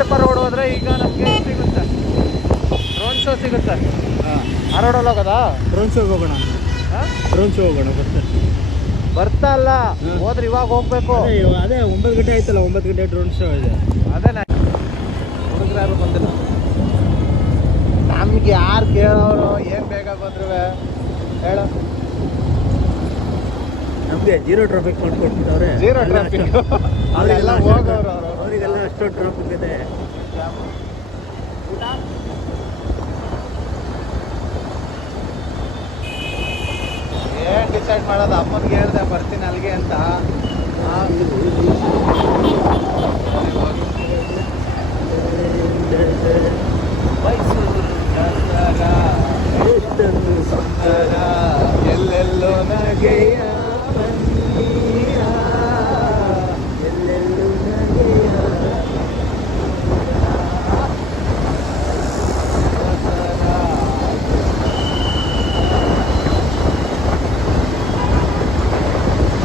ಮಂಟಪ ರೋಡ್ ಹೋದ್ರೆ ಈಗ ನಮಗೆ ಸಿಗುತ್ತೆ, ಡ್ರೋನ್ ಶೋ ಸಿಗುತ್ತೆ. ಆ ರೋಡಲ್ಲಿ ಹೋಗೋದಾ? ಡ್ರೋನ್ ಶೋಗೆ ಹೋಗೋಣ. ಡ್ರೋನ್ ಶೋ ಹೋಗೋಣ. ಬರ್ತಾ ಅಲ್ಲ, ಹೋದ್ರೆ ಇವಾಗ ಹೋಗ್ಬೇಕು. ಅದೇ 9 ಗಂಟೆ ಆಯ್ತಲ್ಲ, 9 ಗಂಟೆ ಡ್ರೋನ್ ಶೋ ಇದೆ. ಅದೇ ಹುಡುಗರು ಯಾರು ಬಂದಿಲ್ಲ. ನಮ್ಗೆ ಯಾರು ಕೇಳೋರು ಏನು ಬೇಗ ಬಂದ್ರು ಹೇಳು. ನಮಗೆ ಜೀರೋ ಟ್ರಾಫಿಕ್ ಮಾಡ್ಕೊಡ್ತಿದ್ದವ್ರೆ. ಜೀರೋ ಟ್ರಾಫಿಕ್ ಅವರೆಲ್ಲ ಹೋಗೋರು, ಅವರಿಗೆಲ್ಲ ಅಷ್ಟೊಂದು ಟ್ರಾಫಿಕ್ ಇದೆ. ಏನು ಡಿಸೈಡ್ ಮಾಡೋದು? ಅಮ್ಮನಿಗೆ ಹೇಳ್ದೆ ಬರ್ತೀನಿ ಅಲ್ಲಿಗೆ ಅಂತ. ಎಲ್ಲೆಲ್ಲೋ ನಗೆಯ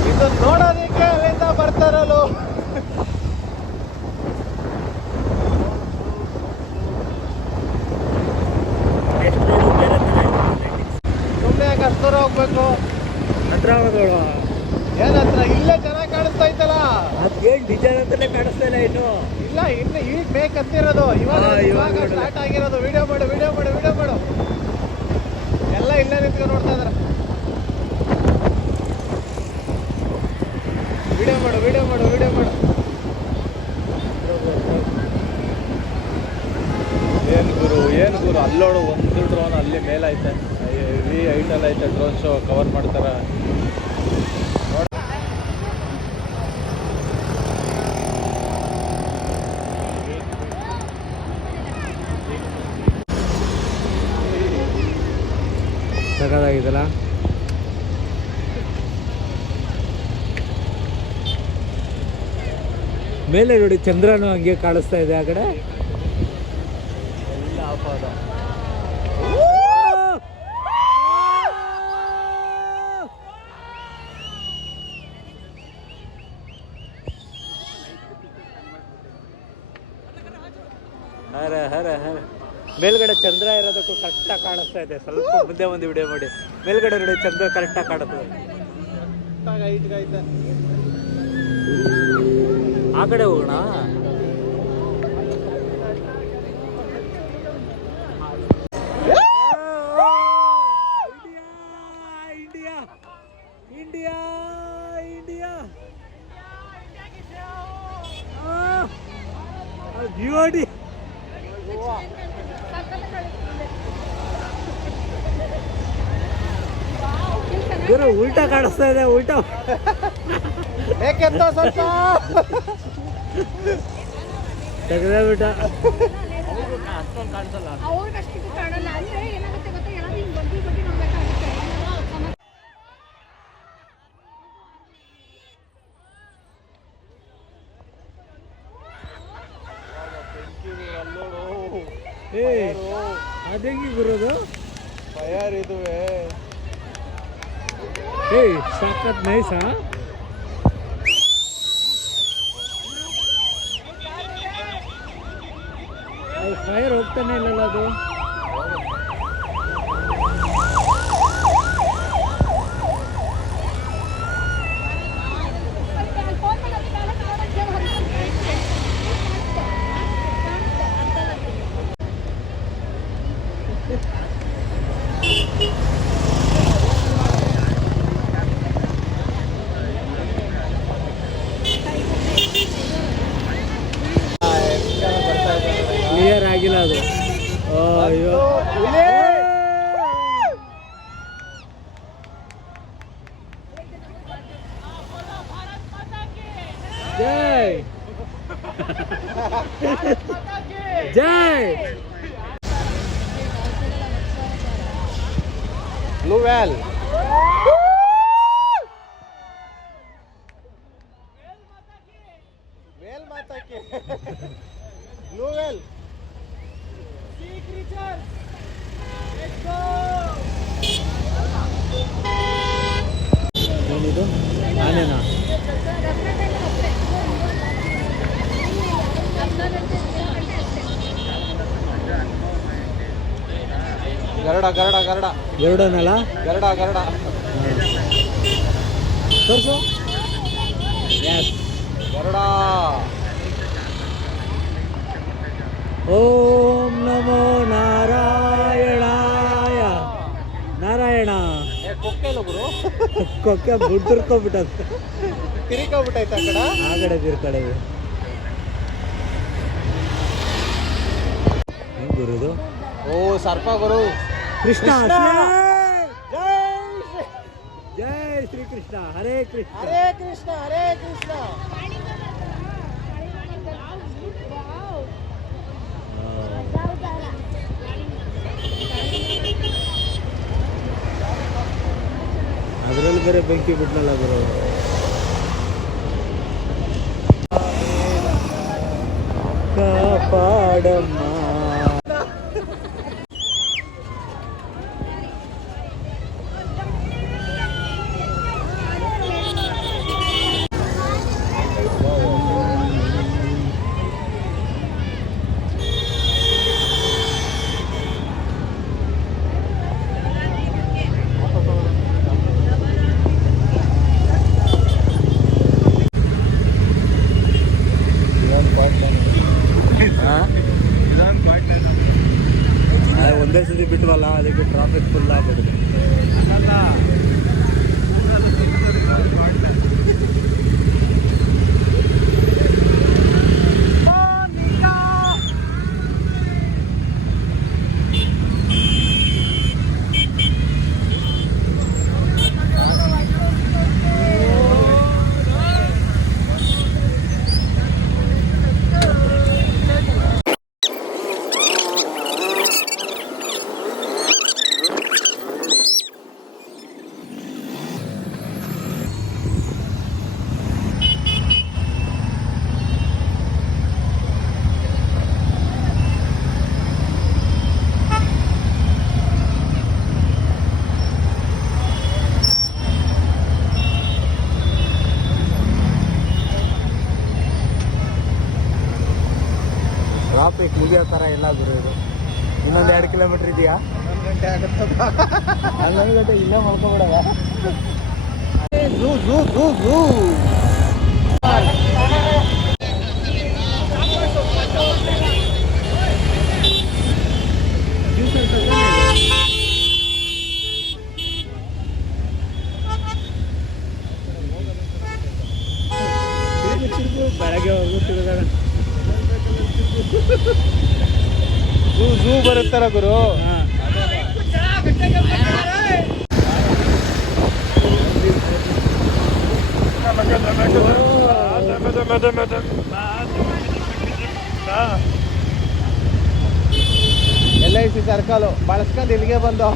ಇದು ನೋಡೋದಕ್ಕೆ ಅಲ್ಲಿಂದ ಬರ್ತಾರಲ್ಲ. ಸುಮ್ಮನೆ ಯಾಕೆ ಹತ್ರ ಹೋಗ್ಬೇಕು? ಹತ್ರ ಹೋಗೋಣ. ಏನ್ ಹತ್ರ? ಇಲ್ಲೇ ಚೆನ್ನಾಗಿ ಕಾಣಿಸ್ತಾ ಇತ್ತಲ್ಲ. ಅದೇನು ಡಿಸೈನ್ ಅಂತಾನೆ ಕಾಣಿಸ್ತಾ ಇಲ್ಲ ಇನ್ನು. ಇಲ್ಲ, ಇನ್ನು ಈಗ ಬೇಕಂತಿರೋದು. ಇವಾಗ ಸ್ಟಾರ್ಟ್ ಆಗಿರೋದು. ವಿಡಿಯೋ ಮಾಡು, ವಿಡಿಯೋ ಮಾಡು, ವಿಡಿಯೋ ಮಾಡು. ಎಲ್ಲ ಇಲ್ಲೇ ನಿಂತ್ಕೊಂಡು ನೋಡ್ತಾ ಇದಾರೆ. ವಿಡಿಯೋ ಮಾಡು, ವಿಡಿಯೋ ಮಾಡು, ವಿಡಿಯೋ ಮಾಡು. ಏನು ಗುರು ಅಲ್ಲೋಡು, ಒಂದು ಡ್ರೋನ್ ಅಲ್ಲಿ ಮೇಲೈತೆ, ಹೆವಿ ಹೈಟಲ್ಲಿ ಐತೆ. ಡ್ರೋನ್ ಶೋ ಕವರ್ ಮಾಡ್ತಾರೆ. ಸಖತ್ತಾಗಿದೆಲ್ಲ. ಮೇಲೆ ನೋಡಿ, ಚಂದ್ರನು ಹಂಗೆ ಕಾಣಿಸ್ತಾ ಇದೆ ಆ ಕಡೆ. ಎಲ್ಲ ಆಫ್ ಆದ. ಹರ ಹರ ಹರ. ಮೇಲ್ಗಡೆ ಚಂದ್ರ ಇರೋದಕ್ಕೂ ಕರೆಕ್ಟಾಗಿ ಕಾಣಿಸ್ತಾ ಇದೆ. ಸ್ವಲ್ಪ ಮುಂದೆ ಒಂದು ವಿಡಿಯೋ ಮಾಡಿ. ಮೇಲ್ಗಡೆ ನೋಡಿ, ಚಂದ್ರ ಕರೆಕ್ಟಾಗಿ ಕಾಣುತ್ತದೆ. ಆ ಕಡೆ ಹೋಗೋಣ. ಇಂಡಿಯಾ ಇಂಡಿಯಾ ಇಂಡಿಯಾ ನೋಡಿ, ಗುರು ಉಲ್ಟಾ ಕಾಣಿಸ್ತಾ ಇದೆ. ಉಲ್ಟಾ ಬೇಕೆಂತ ಸ್ವಲ್ಪ ತೆಗೆದೇ ಬಿಟ್ಟ. ಅಷ್ಟೊಂದು ಕಾಣಿಸಲ್ಲ. ಏ ಅದೇಂಗಿ ಬರೋದು? ಫೈರ್ ಇದುವೆ. ಏಯ್ ಸಖತ್ ನೈಸಾ. ಅದು ಫೈರ್ ಹೋಗ್ತಾನೆ ಇಲ್ಲಲ್ಲ ಅದು. ಕ್ಲಿಯರ್ ಆಗಿಲ್ಲ ಅದು. ಅಯ್ಯೋ ಜೈ ಜೈ. Blue whale. ವೇಲ್ ಮಾತಾಕೆ. Blue whale. ಏನಿದು? ಆನೆನಾ? ಗರುಡ ಗರುಡ ಗರುಡ ಗರುಡನಲ್ಲ ಗರುಡ ಗರುಡ ತೋರಿಸು. ಎಸ್, ಗರುಡ. ಓಂ ನಮೋ ನಾರಾಯಣಾಯ. ನಾರಾಯಣ ಕೊಕ್ಕೆ ಇಲ್ಲ ಗುರು, ಕೊಕ್ಕೆ ಬುಡ್ತಿರ್ಕೊಬಿಟ್ಟದ, ತಿರ್ಕೋಬಿಟ್ಟೈತೆ ಆ ಕಡೆ. ಆ ಕಡೆ ತಿರ್ಕಡೆ. ಹೆಂಗ್ ಗುರುದು? ಓ ಸರ್ಪ ಗುರು. ಕೃಷ್ಣ. ಕೃಷ್ಣ. ಜೈ ಶ್ರೀ ಕೃಷ್ಣ. ಹರೇ ಕೃಷ್ಣ. ಹರೇ ಕೃಷ್ಣ ಹರೇ ಕೃಷ್ಣ. ಅದರಲ್ಲಿ ಬೇರೆ ಬೆಂಕಿ ಬಿಟ್ನಲ್ಲ ಗುರು. ಕಾಪಾಡಮ್ಮ. ಒಂದೇ ಸತಿ ಬಿಟ್ವಲ್ಲ, ಅದಕ್ಕೆ ಟ್ರಾಫಿಕ್ ಫುಲ್ ಆಗ್ಬಿಟ್ಟಿದೆ. ಟ್ರಾಫಿಕ್ ಮುಗಿಯೋ ಥರ ಇಲ್ಲ ಗುರು ಇದು. ಇನ್ನೊಂದು 2 ಕಿಲೋಮೀಟ್ರ್ ಇದೆಯಾ? 1 ಗಂಟೆ ಆಗುತ್ತೆ. 11 ಗಂಟೆ ಇಲ್ಲೇ ಮಾಡ್ಕೊಬಿಡವ. ಬೆಳಗ್ಗೆ ಹೋಗುತ್ತಿರುವಾಗ ಝೂ ಬರುತ್ತಲ್ಲ ಗುರು. LIC ಸರ್ಕಲ್ ಬಳಸ್ಕೊಂಡು ಇಲ್ಲಿಗೆ ಬಂದು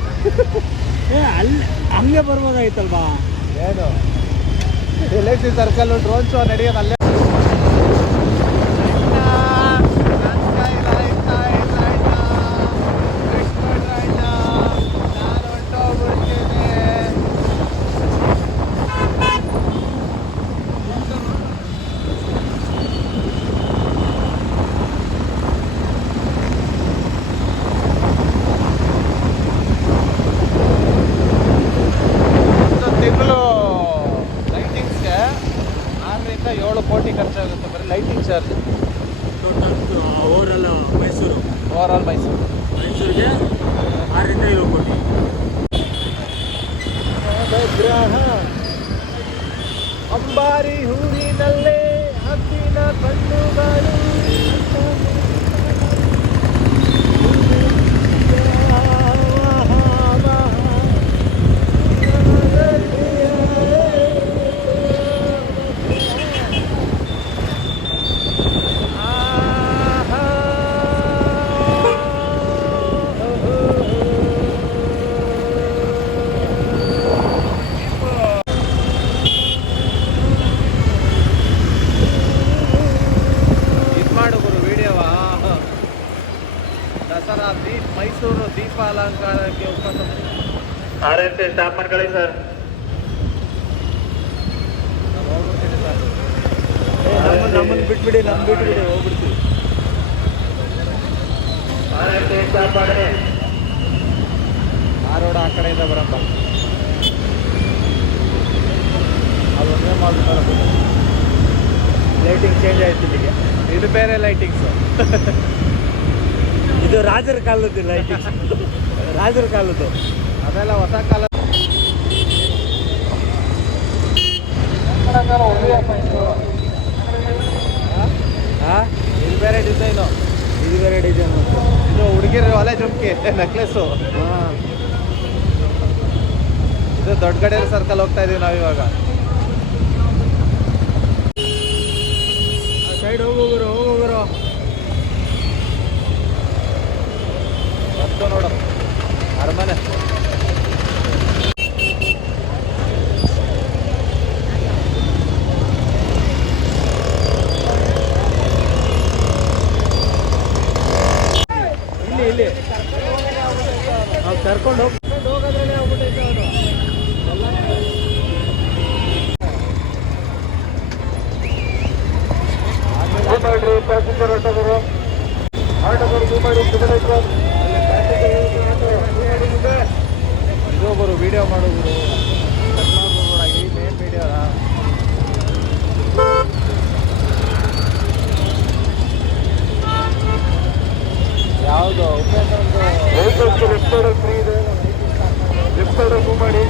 ಅಲ್ಲಿ ಹಂಗೆ ಬರ್ಬೋದಾಗಿತ್ತಲ್ವಾ? ಏನು LIC ಸರ್ಕಲ್ ಡ್ರೋನ್ ಶೋ ನಡೆಯೋದು ಅಲ್ಲೇ. ತಿಂಗಳು ಲೈಟಿಂಗ್ಸ್ಗೆ 6 ರಿಂದ 7 ಕೋಟಿ ಖರ್ಚಾಗುತ್ತೆ ಬರೀ lighting charge. Overall Mysuru, overall ಮೈಸೂರಿಗೆ 6 ರಿಂದ 7 ಕೋಟಿ. ಗ್ರಹ ಅಂಬಾರಿ ಹೂವಿನಲ್ಲೇ ಹದ್ದಿನ ಕಣ್ಣುಗಳು. ದಸರಾ ಮೈಸೂರು ದೀಪ ಅಲಂಕಾರಕ್ಕೆ RSA ಸ್ಟಾಪ್ ಮಾಡ್ಕೊಳ್ಳಿ ಸರ್. ನಮ್ಮನ್ನು ಬಿಟ್ಬಿಡಿ, ಹೋಗ್ಬಿಡ್ತೀವಿ. RSA ಸ್ಟಾಪ್ ಮಾಡಿ. ಕಡೆಯಿಂದ ಬರಪ್ಪ. ಅದು ಒಂದೇ ಮಾಡ್ಬಿಟ್ಟು ಲೈಟಿಂಗ್ ಚೇಂಜ್ ಆಯ್ತು ಇಲ್ಲಿಗೆ. ಇದು ಬೇರೆ ಲೈಟಿಂಗ್ಸು. ಇದು ರಾಜರ ಕಾಲದ್ದು ಲೈಟಿಂಗ್, ರಾಜರ ಕಾಲದ್ದು. ಅದೆಲ್ಲ ಹೊಸ ಕಾಲ. ಇದು ಬೇರೆ ಡಿಸೈನು, ಇದು ಬೇರೆ ಡಿಸೈನ್. ಇದು ಹುಡುಗಿರು ಒಲೆ ಜುಮ್ಕಿ ನೆಕ್ಲೆಸ್ಸು. ಹಾಂ, ಇದು ದೊಡ್ಡ ಗಡಿಯರ್ ಸರ್ಕಲ್ ಹೋಗ್ತಾ ಇದೀವಿ ನಾವಿವಾಗ. ಸೈಡ್ ಹೋಗೋರು ಮತ್ತು ನೋಡು ಅರಮನೆ. ಇಲ್ಲಿ ನಾವು ಕರ್ಕೊಂಡು ಹೋಗೋದ್ರಲ್ಲೇ ಹೋಗ್ಬಿಟ್ಟೈತೆ ಅದು. ಪ್ಯಾಸೆಂಜರ್ ಆಟೋದರು ಇದೊಬ್ಬರು ವಿಡಿಯೋ ಮಾಡೋರು ಈ ಮೇನ್ ವಿಡಿಯೋ ಯಾವುದು ಫ್ರೀ ಇದೆ. ಮೂವ್ ಮಾಡಿ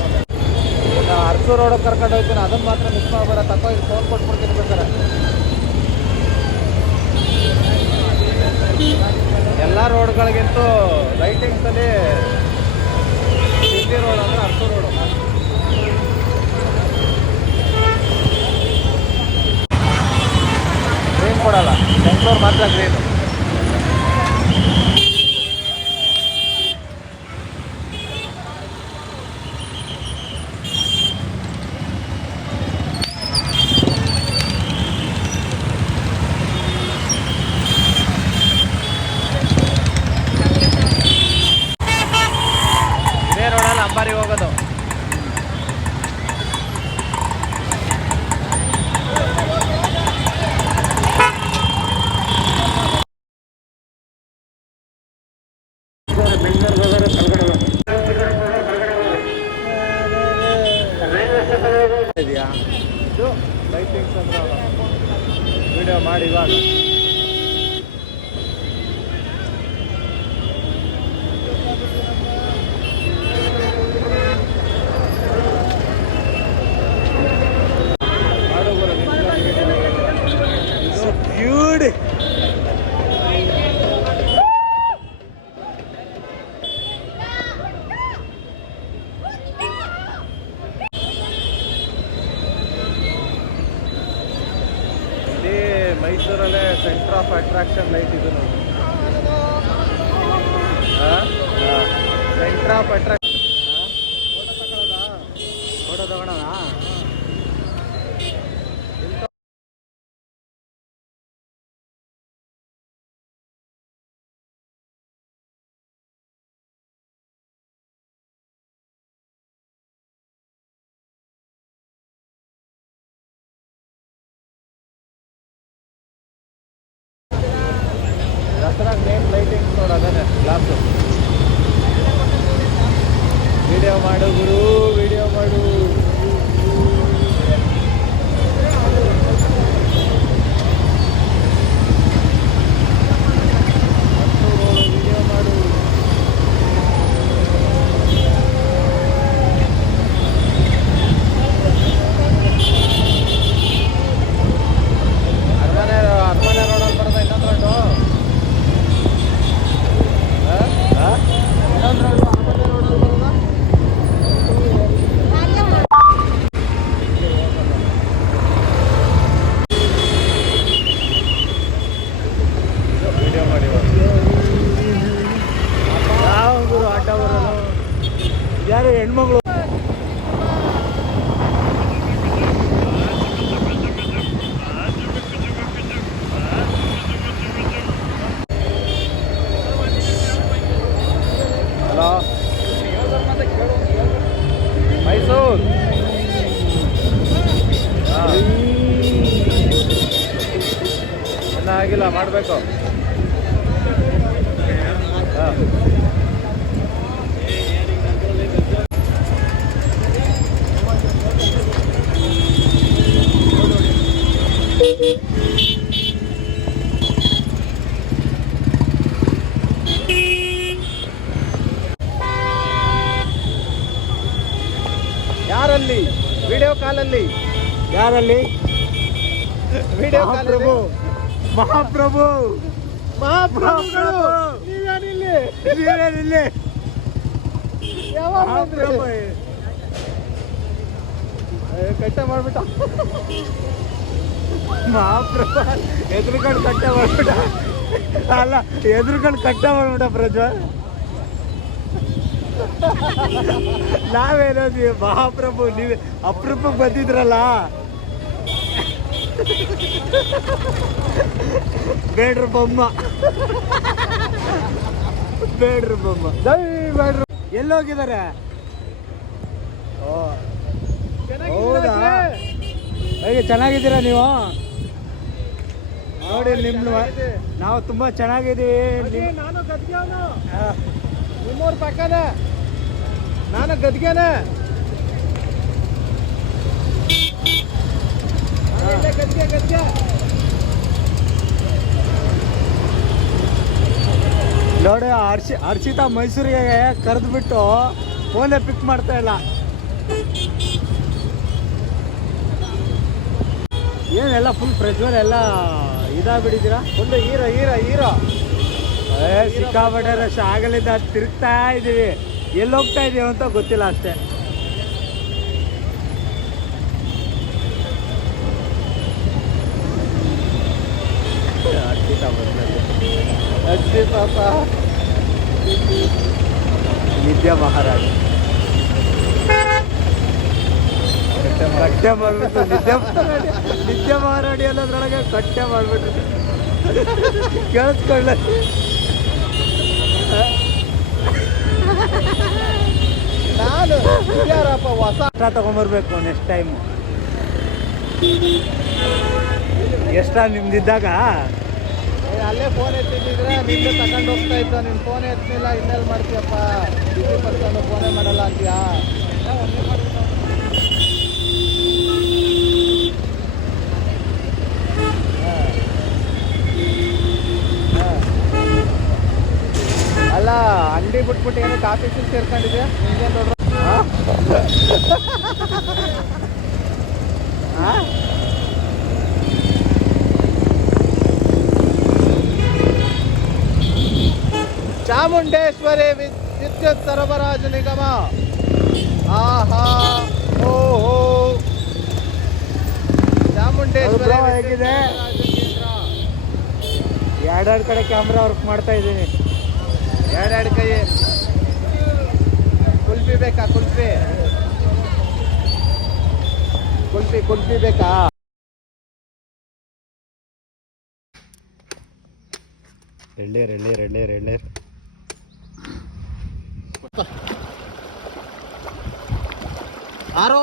ಅರ್ಸು ರೋಡಿಗೆ ಕರ್ಕೊಂಡು ಹೋಗ್ತೀನಿ. ಅದನ್ನು ಮಾತ್ರ ಮಿಸ್ ಮಾಡಬೇಡ. ತಪ್ಪ ಇಲ್ಲಿ ಫೋನ್ ಕೊಟ್ಬಿಡ್ತೀನಿ ಬೇಕಾರೆ. ಎಲ್ಲ ರೋಡ್ಗಳಿಗಿಂತೂ ಲೈಟಿಂಗ್ಸಲ್ಲಿ ಸಿಟಿ ರೋಡ್ ಅಂದರೆ ಅರ್ಸು ರೋಡು. ಗ್ರೀನ್ ಕೊಡಲ್ಲ, ಬೆಂಗಳೂರು ಮಾತ್ರ ಗ್ರೀನು. ಇದೇ ರೋಡಲ್ಲಿ ಅಂಬಾರಿಗೆ ಹೋಗೋದು. ಇದೆಯಾ ಇದು ಲೈಟಿಂಗ್ಸ್ ಅಂದ್ರೆ ವಿಡಿಯೋ ಮಾಡಿ ಇವಾಗ. ಬ್ಯೂಟಿ. ಇಲ್ಲಿ ಮೈಸೂರಲ್ಲೇ ಸೆಂಟರ್ ಆಫ್ ಅಟ್ರಾಕ್ಷನ್ ಲೈಟ್ ಇದು ನೋಡಿ. Centre of attraction. ಫೋಟೋ ತಗೊಳ್ಳೋದಾ? ಫೋಟೋ ತಗೊಳ್ಳೋಣ. ದಸರಾ ಮೇನ್ ಲೈಟಿಂಗ್ಸ್ ನೋಡು, ಅದನ್ನೇ ಗ್ಲಾಸು. ವಿಡಿಯೋ ಮಾಡು ಗುರು, ವಿಡಿಯೋ ಮಾಡು. ವಿಡಿಯೋ ಮಾಡು. ಅರಮನೆ ರೋಡಲ್ಲಿ ಬರೋದ ಇನ್ನೊಂದು ರೋಡು. ಇನ್ನೊಂದು ರೋಡು ಅರಮನೆ ರೋಡಲ್ಲಿ ಬರೋದ. ವಿಡಿಯೋ ಮಾಡಿ ಯಾವ ಗುರು ಆಟ ಬರೋದು? ಯಾರು ಹೆಣ್ಮಗಳು? ಹಲೋ ಮೈಸೂರು. ಹಾಂ, ಇನ್ನೂ ಆಗಿಲ್ಲ, ಮಾಡಬೇಕು. ಹಾಂ, ಕಾಲಲ್ಲಿ ಯಾರಲ್ಲಿ? ವಿಡಿಯೋ ಮಹಾಪ್ರಭು ಮಹಾಪ್ರಭು ಮಹಾಪ್ರಭುಗಳು ನೀವೇನಿಲ್ಲಿ ನೀವೇನಿಲ್ಲಿ? ಯಾವಾಗ ಮಹಾಪ್ರಭು ಕಟ್ಟ ಮಾಡ್ಬಿಟ್ಟ ಮಹಾಪ್ರಭು ಎದುರುಗಡೆ ಕಟ್ಟ ಮಾಡ್ಬಿಟ್ಟ. ಅಲ್ಲ, ಎದುರುಗಡೆ ಕಟ್ಟ ಮಾಡ್ಬಿಟ್ಟ ಪ್ರಜ್ವಲ್. ನಾವೇನೋದ್ವಿ ಮಹಾಪ್ರಭು, ನೀವೇ ಅಪರೂಪಕ್ಕೆ ಬಂದಿದ್ರಲ್ಲ. ಬೇಡ್ರ ಬೊಮ್ಮ, ಬೇಡ್ರ ಬೊಮ್ಮ, ಜೈ ಬೇಡ್ರು. ಎಲ್ಲೋಗಿದ್ದಾರೆ? ಹೌದಾ? ಹೇಗೆ ಚೆನ್ನಾಗಿದ್ದೀರಾ ನೀವು? ನೋಡಿ ನಿಮ್ಮ ನಾವು ತುಂಬಾ ಚೆನ್ನಾಗಿದ್ದೀವಿ. ನಾನು ಗದ್ಗೆವನು, ನಿಮ್ಮೂರ್ ಪಕ್ಕನೇ ನಾನು ಗದ್ಗೆನೆ. ಗದ್ಗೆ ಗದ್ಗೆ ನೋಡಿ, ಹರ್ಷಿತಾ ಮೈಸೂರಿಗೆ ಕರೆದ್ಬಿಟ್ಟು ಫೋನೇ ಪಿಕ್ ಮಾಡ್ತಾ ಇಲ್ಲ. ಏನೆಲ್ಲ ಫುಲ್ ಪ್ರಜ್ವಲ್ ಎಲ್ಲ ಇದಾಗ್ಬಿಟ್ಟಿದ್ದೀರಾ? ಒಂದು ಹೀರೋ ಹೀರೋ ಹೀರೋ. ಸಿಕ್ಕಾಪಟ್ಟೆ ರಶ್. ಆಗಲಿಂದ ತಿರುಗ್ತಾ ಇದ್ದೀವಿ, ಎಲ್ಲಿ ಹೋಗ್ತಾ ಇದೀವಿ ಅಂತ ಗೊತ್ತಿಲ್ಲ ಅಷ್ಟೇ. ಅಜ್ಜಿ ಪಾಪ ವಿದ್ಯಾ ಮಹಾರಾಜ್ ಕಟ್ಟೆ ಮಾಡ್ಬಿಟ್ಟು ನಿತ್ಯ ಮಹಾರಾಣಿ ಅನ್ನೋದ್ರೊಳಗೆ ಕಟ್ಟೆ ಮಾಡ್ಬಿಟ್ರು. ಕೇಳಿಸ್ಕೊಳ್ಳ. ನಾನು ಯಾರಪ್ಪ ಹೊಸ ತಗೊಂಬರ್ಬೇಕು ನೆಕ್ಸ್ಟ್ ಟೈಮು. ಎಷ್ಟ ನಿಮ್ದಿದ್ದಾಗ ಅಲ್ಲೇ ಫೋನ್ ಎತ್ತಿದ್ರೆ ನಿನ್ನೆ ತಗೊಂಡು ಹೋಗ್ತಾ ಇದ್ದ. ನಿನ್ನ ಫೋನ್ ಎತ್ತಲಿಲ್ಲ, ಇನ್ನೆಲ್ಲಿ ಮಾಡ್ತೀಯಪ್ಪ? ಬಿಸಿ ಪರ್ಸನ್ನು ಫೋನೇ ಮಾಡಲ್ಲ ಅಂತೀಯಾ? ಅಲ್ಲ, ಅಂಗಡಿ ಬಿಟ್ಬಿಟ್ಟು ಏನೋ ಕಾಫಿ ಸಿಲ್ ಸೇರ್ಕೊಂಡಿದ್ಯಾ? ನಿಂಗೇನು ನೋಡ್ರ ಚಾಮುಂಡೇಶ್ವರಿ ವಿದ್ಯುತ್ ಸರಬರಾಜು ನಿಗಮ. ಆಹಾ ಓಹೋ, ಚಾಮುಂಡೇಶ್ವರಿ ಹೇಗಿದೆ? ಎರಡೆರಡು ಕಡೆ ಕ್ಯಾಮ್ರಾ ವರ್ಕ್ ಮಾಡ್ತಾ ಇದ್ದೀನಿ. ಎರಡೆರಡು ಕೈ. ಕುಲ್ಫಿ ಬೇಕಾ? ಕುಲ್ಫಿ ಕುಲ್ಫಿ ಕುಲ್ಫಿ ಬೇಕಾ? ಎಳ್ಳೀರ್ ಎಳ್ಳೀರ್ ಎಳ್ಳೀರ್ ಎಳ್ಳೀರ್. ಆರೋ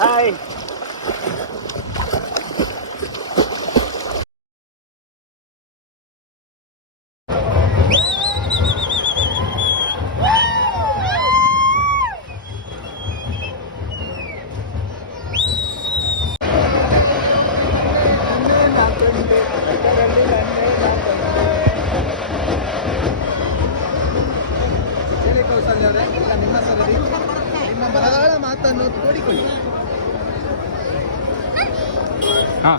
ಹಾಯ್. ಹೇಳಿ ಕೌಸಲ್ಯ ಅವರೇ, ಇಲ್ಲ ನಿಮ್ಮ ಸರಿ ನಿಮ್ಮ ಬರಗಾಲ ಮಾತನ್ನು ತೋಡಿಕೊಳ್ಳಿ. ಹಾ,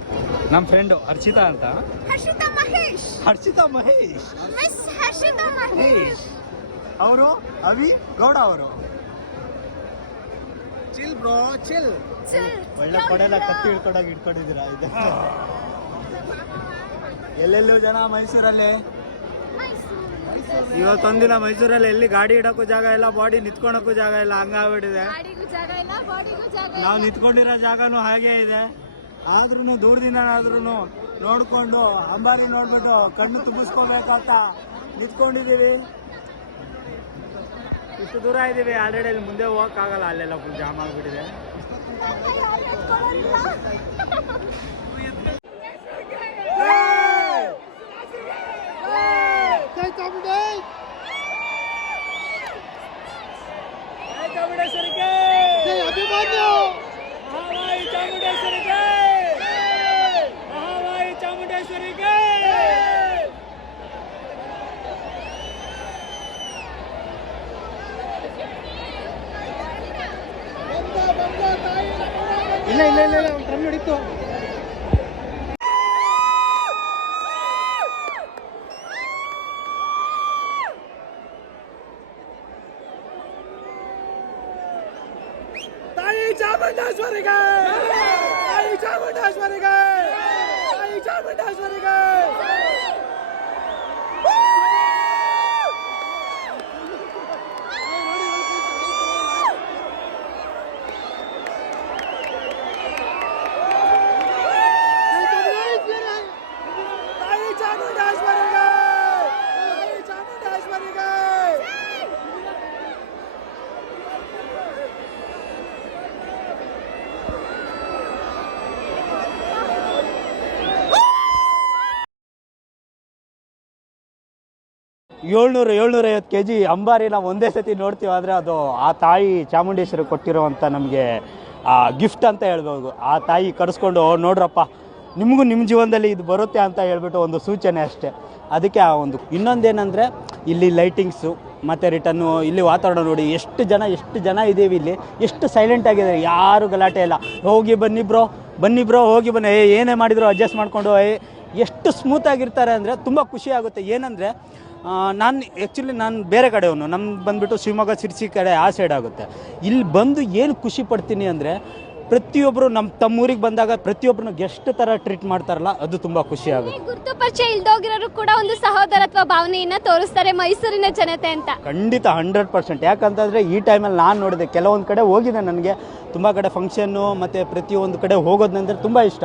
ನಮ್ಮ ಫ್ರೆಂಡು ಹರ್ಷಿತಾ ಅಂತ. ಹರ್ಷಿತಾ ಮಹೇಶ್. ಹರ್ಷಿತಾ ಮಹೇಶ್. ಮಿಸ್ ಹರ್ಷಿತಾ ಮಹೇಶ್. ಅವರು ಅವಿ ಗೌಡ ಅವರು. Chill bro chill. ಒಳ್ಳೆ ಕೊಡೆಲ್ಲ ಕತ್ತಿ ಹಿಡ್ಕೊಂಡಾಗ ಇಟ್ಕೊಂಡಿದ್ದೀರಾ? ಇದೆ ಎಲ್ಲೆಲ್ಲೂ ಜನ ಮೈಸೂರಲ್ಲಿ. ಇವತ್ತೊಂದಿನ ಮೈಸೂರಲ್ಲಿ ಎಲ್ಲಿ ಗಾಡಿ ಇಡಕ್ಕೂ ಜಾಗ ಇಲ್ಲ, ಬಾಡಿ ನಿಂತ್ಕೊಳಕ್ಕೂ ಜಾಗ ಇಲ್ಲ, ಹಂಗಾಗ್ಬಿಟ್ಟಿದೆ. ನಾವು ನಿಂತ್ಕೊಂಡಿರೋ ಜಾಗನೂ ಹಾಗೆ ಇದೆ. ಆದ್ರೂ ದೂರದಿಂದಾದ್ರೂ ನೋಡ್ಕೊಂಡು ಅಂಬಾರಿ ನೋಡ್ಬಿಟ್ಟು ಕಣ್ಣು ತುಂಬಿಸ್ಕೊಳ್ಬೇಕಂತ ನಿಂತ್ಕೊಂಡಿದ್ದೀವಿ. ಇಷ್ಟು ದೂರ ಇದ್ದೀವಿ ಆಲ್ರೆಡಿ. ಅಲ್ಲಿ ಮುಂದೆ ಹೋಗಕ್ಕಾಗಲ್ಲ, ಅಲ್ಲೆಲ್ಲ ಫುಲ್ ಜಾಮ್ ಆಗಿಬಿಟ್ಟಿದೆ. ಇಲ್ಲ ಇಲ್ಲ ಇಲ್ಲ ಇಲ್ಲ ಟರ್ನ್ ಹಿಡಿತು. ತಾಯಿ ಚಾಮುಂಡೇಶ್ವರಿಗೆ, ತಾಯಿ ಚಾಮುಂಡೇಶ್ವರಿಗೆ, ತಾಯಿ ಚಾಮುಂಡೇಶ್ವರಿಗೆ. ತಾಯಿ ಚಾಮುಂಡೇಶ್ವರಿಗೆ, ತಾಯಿ ಚಾಮುಂಡೇಶ್ವರಿಗೆ. ಏಳ್ನೂರೈವತ್ತು kg ಅಂಬಾರಿ ನಾವು ಒಂದೇ ಸತಿ ನೋಡ್ತೀವಿ, ಆದರೆ ಅದು ಆ ತಾಯಿ ಚಾಮುಂಡೇಶ್ವರಿ ಕೊಟ್ಟಿರುವಂಥ ನಮಗೆ ಗಿಫ್ಟ್ ಅಂತ ಹೇಳ್ಬೋದು. ಆ ತಾಯಿ ಕರೆಸ್ಕೊಂಡು ನೋಡ್ರಪ್ಪ ನಿಮಗೂ ನಿಮ್ಮ ಜೀವನದಲ್ಲಿ ಇದು ಬರುತ್ತೆ ಅಂತ ಹೇಳ್ಬಿಟ್ಟು ಒಂದು ಸೂಚನೆ ಅಷ್ಟೇ. ಅದಕ್ಕೆ ಆ ಒಂದು ಇನ್ನೊಂದೇನೆಂದರೆ ಇಲ್ಲಿ ಲೈಟಿಂಗ್ಸು ಮತ್ತು ರಿಟರ್ನು ಇಲ್ಲಿ ವಾತಾವರಣ ನೋಡಿ ಎಷ್ಟು ಜನ ಇದ್ದೀವಿ ಇಲ್ಲಿ, ಎಷ್ಟು ಸೈಲೆಂಟ್ ಆಗಿದೆ, ಯಾರು ಗಲಾಟೆ ಇಲ್ಲ. ಹೋಗಿ ಬನ್ನಿ ಬ್ರೋ ಹೋಗಿ ಬನ್ನಿ, ಏನೇ ಮಾಡಿದ್ರು ಅಡ್ಜಸ್ಟ್ ಮಾಡಿಕೊಂಡು ಎಷ್ಟು ಸ್ಮೂತಾಗಿರ್ತಾರೆ ಅಂದರೆ ತುಂಬ ಖುಷಿ ಆಗುತ್ತೆ. ಏನಂದರೆ ನಾನು ಬೇರೆ ಕಡೆಯವನು, ನಮ್ದು ಬಂದುಬಿಟ್ಟು ಶಿವಮೊಗ್ಗ ಸಿರ್ಸಿ ಕಡೆ ಆ ಸೈಡ್ ಆಗುತ್ತೆ. ಇಲ್ಲಿ ಬಂದು ಏನು ಖುಷಿ ಪಡ್ತೀನಿ ಅಂದರೆ ಪ್ರತಿಯೊಬ್ಬರು ತಮ್ಮೂರಿಗೆ ಬಂದಾಗ ಪ್ರತಿಯೊಬ್ಬರನ್ನ ಗೆಸ್ಟ್ ಥರ ಟ್ರೀಟ್ ಮಾಡ್ತಾರಲ್ಲ, ಅದು ತುಂಬ ಖುಷಿ ಆಗುತ್ತೆ. ಗುರುತು ಪರಿಚಯ ಇಲ್ದೋಗಿರೋರು ಕೂಡ ಒಂದು ಸಹೋದರತ್ವ ಭಾವನೆಯನ್ನು ತೋರಿಸ್ತಾರೆ ಮೈಸೂರಿನ ಜನತೆ ಅಂತ. ಖಂಡಿತ 100%. ಯಾಕಂತಂದರೆ ಈ ಟೈಮಲ್ಲಿ ನಾನು ನೋಡಿದೆ, ಕೆಲವೊಂದು ಕಡೆ ಹೋಗಿದೆ, ನನಗೆ ತುಂಬ ಕಡೆ ಫಂಕ್ಷನ್ನು ಮತ್ತು ಪ್ರತಿಯೊಂದು ಕಡೆ ಹೋಗೋದಂದರೆ ತುಂಬ ಇಷ್ಟ.